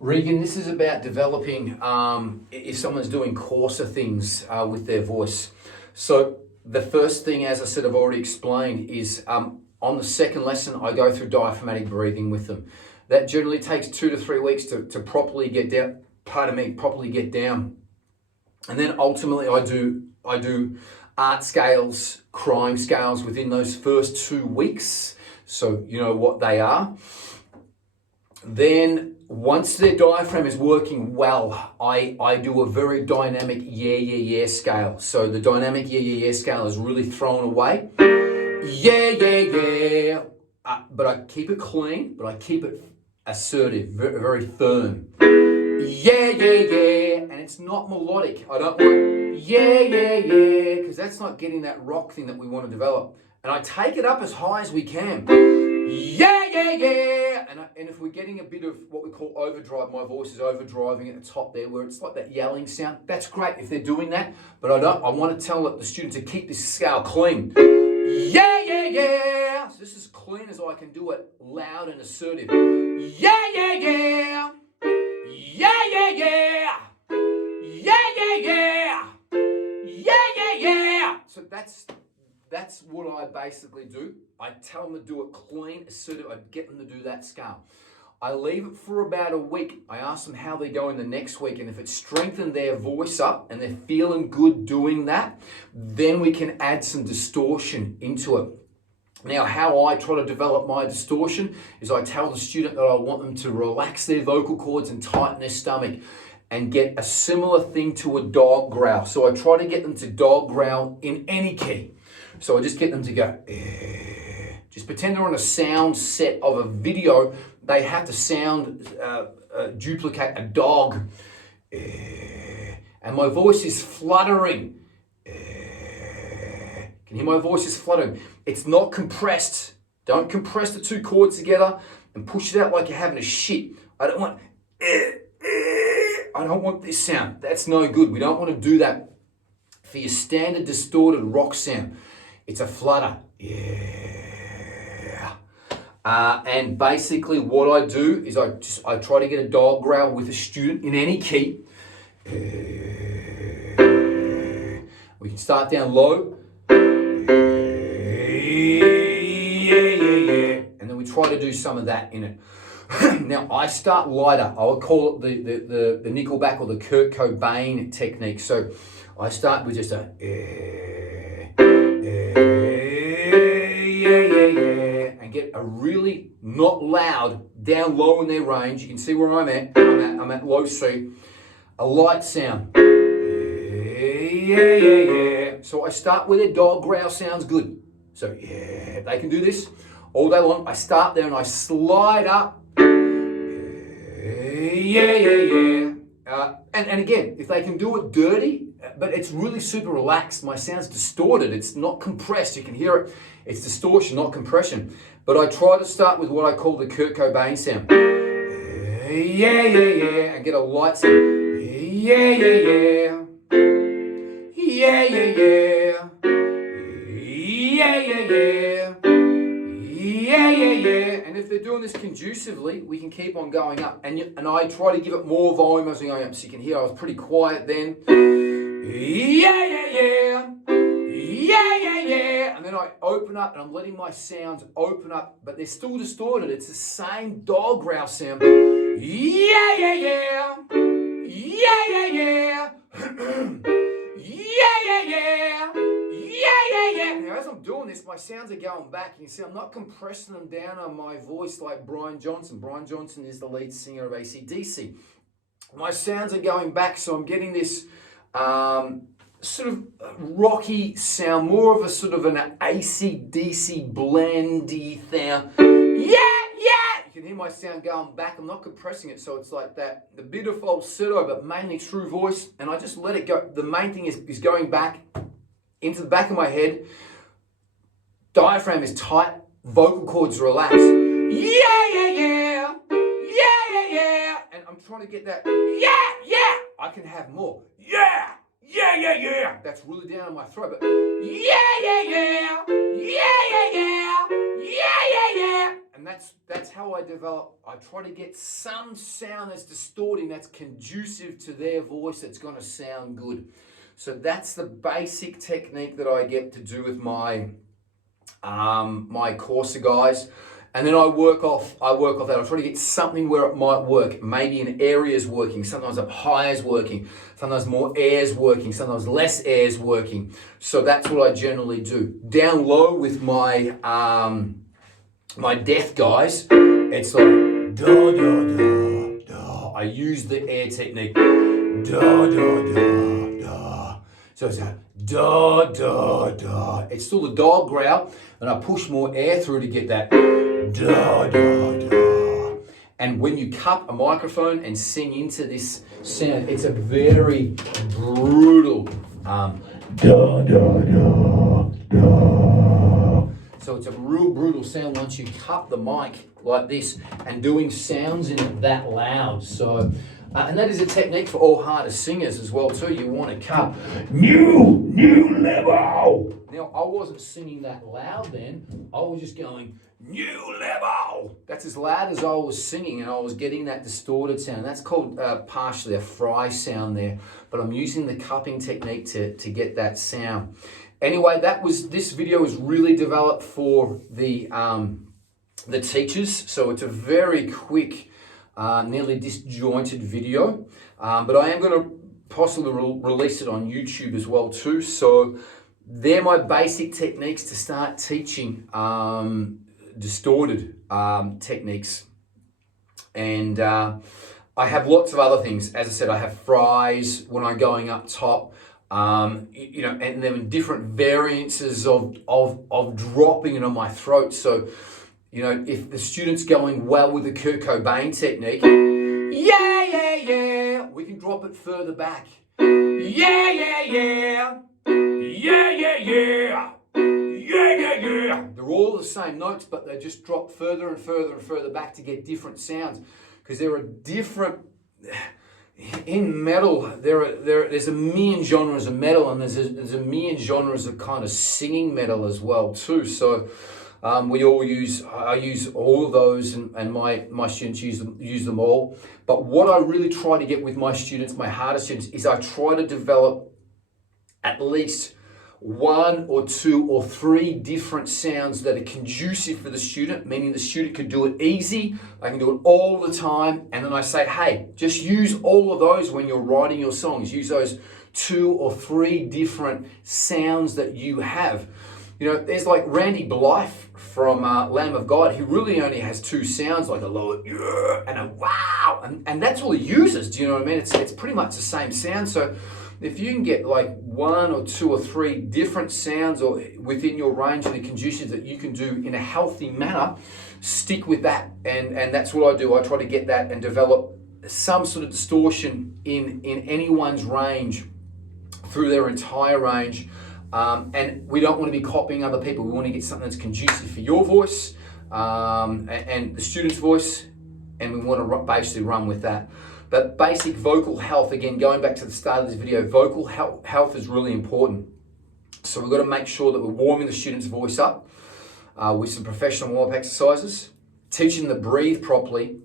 Regan, this is about developing if someone's doing coarser things with their voice. So the first thing, as I said, I've already explained, is on the second lesson, I go through diaphragmatic breathing with them. That generally takes 2 to 3 weeks to properly get down, properly get down. And then ultimately I do art scales, crying scales within those first 2 weeks. So you know what they are. Then once their diaphragm is working well, I do a very dynamic yeah, yeah, yeah scale. So the dynamic yeah, yeah, yeah scale is really thrown away. Yeah, yeah, yeah. But I keep it clean, but I keep it assertive, very, very firm. Yeah, yeah, yeah. And it's not melodic. I don't want yeah, yeah, yeah, because that's not getting that rock thing that we want to develop. And I take it up as high as we can. Yeah, yeah, yeah. And if we're getting a bit of what we call overdrive, my voice is overdriving at the top there, where it's like that yelling sound. That's great if they're doing that, but I want to tell the student to keep this scale clean. Yeah, yeah, yeah. So this is clean as I can do it, loud and assertive. Yeah, yeah, yeah. Yeah, yeah, yeah. Yeah, yeah, yeah. Yeah, yeah, yeah. So that's what I basically do. I tell them to do it clean, assertive. I get them to do that scale. I leave it for about a week. I ask them how they go in the next week, and if it's strengthened their voice up and they're feeling good doing that, then we can add some distortion into it. Now, how I try to develop my distortion is I tell the student that I want them to relax their vocal cords and tighten their stomach and get a similar thing to a dog growl. So I try to get them to dog growl in any key. So I just get them to go, just pretend they're on a sound set of a video. They have to sound, duplicate a dog. And my voice is fluttering. Can you hear my voice is fluttering? It's not compressed. Don't compress the 2 chords together and push it out like you're having a shit. I don't want this sound. That's no good. We don't want to do that for your standard distorted rock sound. It's a flutter. Yeah. And basically what I do is I try to get a dog growl with a student in any key. We can start down low. And then we try to do some of that in it. Now I start lighter. I would call it the Nickelback or the Kurt Cobain technique. So I start with just a and get a really not loud down low in their range. You can see where I'm at. I'm at low C. A light sound. So I start where their dog growl sounds good. So yeah, they can do this all day long. I start there and I slide up. And again, if they can do it dirty, but it's really super relaxed. My sound's distorted. It's not compressed. You can hear it. It's distortion, not compression. But I try to start with what I call the Kurt Cobain sound. And get a light sound. And if they're doing this conducively, we can keep on going up. And I try to give it more volume as I'm going up. So you can hear I was pretty quiet then. And then I open up and I'm letting my sounds open up, but they're still distorted. It's the same dog growl sound. Now, as I'm doing this, my sounds are going back. You can see I'm not compressing them down on my voice like Brian Johnson. Brian Johnson is the lead singer of AC/DC. My sounds are going back, so I'm getting this sort of rocky sound, more of a sort of an AC/DC blendy sound. You can hear my sound going back. I'm not compressing it, so it's like that, the bit of falsetto, but mainly true voice, and I just let it go. The main thing is going back into the back of my head. Diaphragm is tight, vocal cords relaxed. And I'm trying to get that, I can have more. That's really down in my throat, but And that's how I develop. I try to get some sound that's distorting, that's conducive to their voice, that's going to sound good. So that's the basic technique that I get to do with my my Corsa guys. And then I work off that. I try to get something where it might work. Maybe an area is working. Sometimes up high is working. Sometimes more air is working. Sometimes less air is working. So that's what I generally do. Down low with my my death guys, it's like da da da da. I use the air technique. Da da da da. So it's a da da da. It's still the dog growl, and I push more air through to get that da da da. And when you cup a microphone and sing into this sound, it's a very brutal da da da da. So it's a real brutal sound once you cup the mic like this and doing sounds in it that loud. So, and that is a technique for all harder singers as well too. You want to cup new level. Now I wasn't singing that loud then. I was just going new level. That's as loud as I was singing, and I was getting that distorted sound. That's called partially a fry sound there. But I'm using the cupping technique to get that sound. Anyway, this video was really developed for the teachers, so it's a very quick, nearly disjointed video, but I am going to possibly release it on YouTube as well too. So they're my basic techniques to start teaching distorted techniques, and I have lots of other things. As I said, I have fries when I'm going up top. You know, and then different variances of dropping it on my throat. So, you know, if the student's going well with the Kurt Cobain technique, yeah, yeah, yeah, we can drop it further back. Yeah, yeah, yeah, yeah, yeah, yeah, yeah, yeah, yeah. They're all the same notes, but they just drop further and further and further back to get different sounds, because there are different. In metal, there's a million genres of metal, and there's a million genres of kind of singing metal as well too. So I use all of those, and my students use them all. But what I really try to get with my students, my harder students, is I try to develop at least 1 or 2 or 3 different sounds that are conducive for the student, meaning the student can do it easy, they can do it all the time, and then I say, hey, just use all of those when you're writing your songs. Use those 2 or 3 different sounds that you have. You know, there's like Randy Blythe from Lamb of God. He really only has 2 sounds, like a low yeah and a wow, and that's all he uses. Do you know what I mean? It's pretty much the same sound. So if you can get like 1 or 2 or 3 different sounds or within your range of the conducive that you can do in a healthy manner, stick with that. And that's what I do. I try to get that and develop some sort of distortion in anyone's range through their entire range. And we don't want to be copying other people. We want to get something that's conducive for your voice and the student's voice, and we want to basically run with that. But basic vocal health, again, going back to the start of this video, vocal health is really important. So we've got to make sure that we're warming the student's voice up with some professional warm-up exercises, teaching them to breathe properly,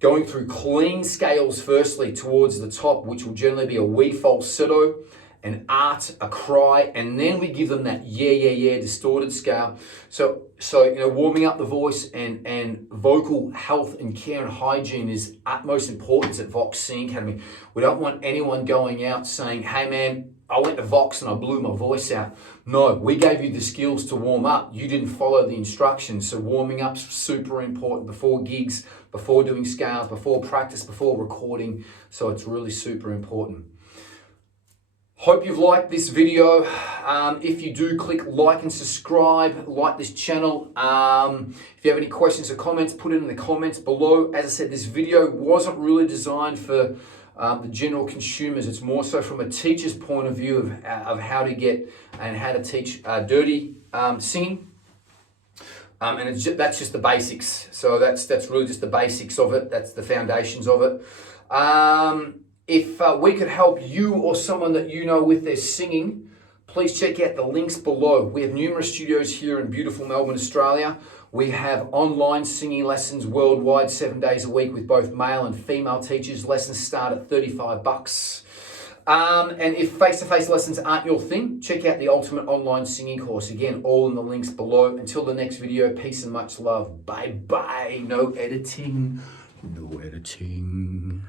going through clean scales firstly towards the top, which will generally be a wee falsetto, an art, a cry, and then we give them that yeah, yeah, yeah distorted scale. So you know, warming up the voice and vocal health and care and hygiene is utmost importance at Vox Singing Academy. We don't want anyone going out saying, hey man, I went to Vox and I blew my voice out. No, we gave you the skills to warm up. You didn't follow the instructions. So warming up's super important before gigs, before doing scales, before practice, before recording. So it's really super important. Hope you've liked this video. If you do, click like and subscribe, like this channel. If you have any questions or comments, put it in the comments below. As I said, this video wasn't really designed for the general consumers. It's more so from a teacher's point of view of how to get and how to teach dirty singing. And that's just the basics. So that's really just the basics of it. That's the foundations of it. If we could help you or someone that you know with their singing, please check out the links below. We have numerous studios here in beautiful Melbourne, Australia. We have online singing lessons worldwide, 7 days a week with both male and female teachers. Lessons start at $35. And if face-to-face lessons aren't your thing, check out the Ultimate Online Singing Course. Again, all in the links below. Until the next video, peace and much love. Bye-bye. No editing. No editing.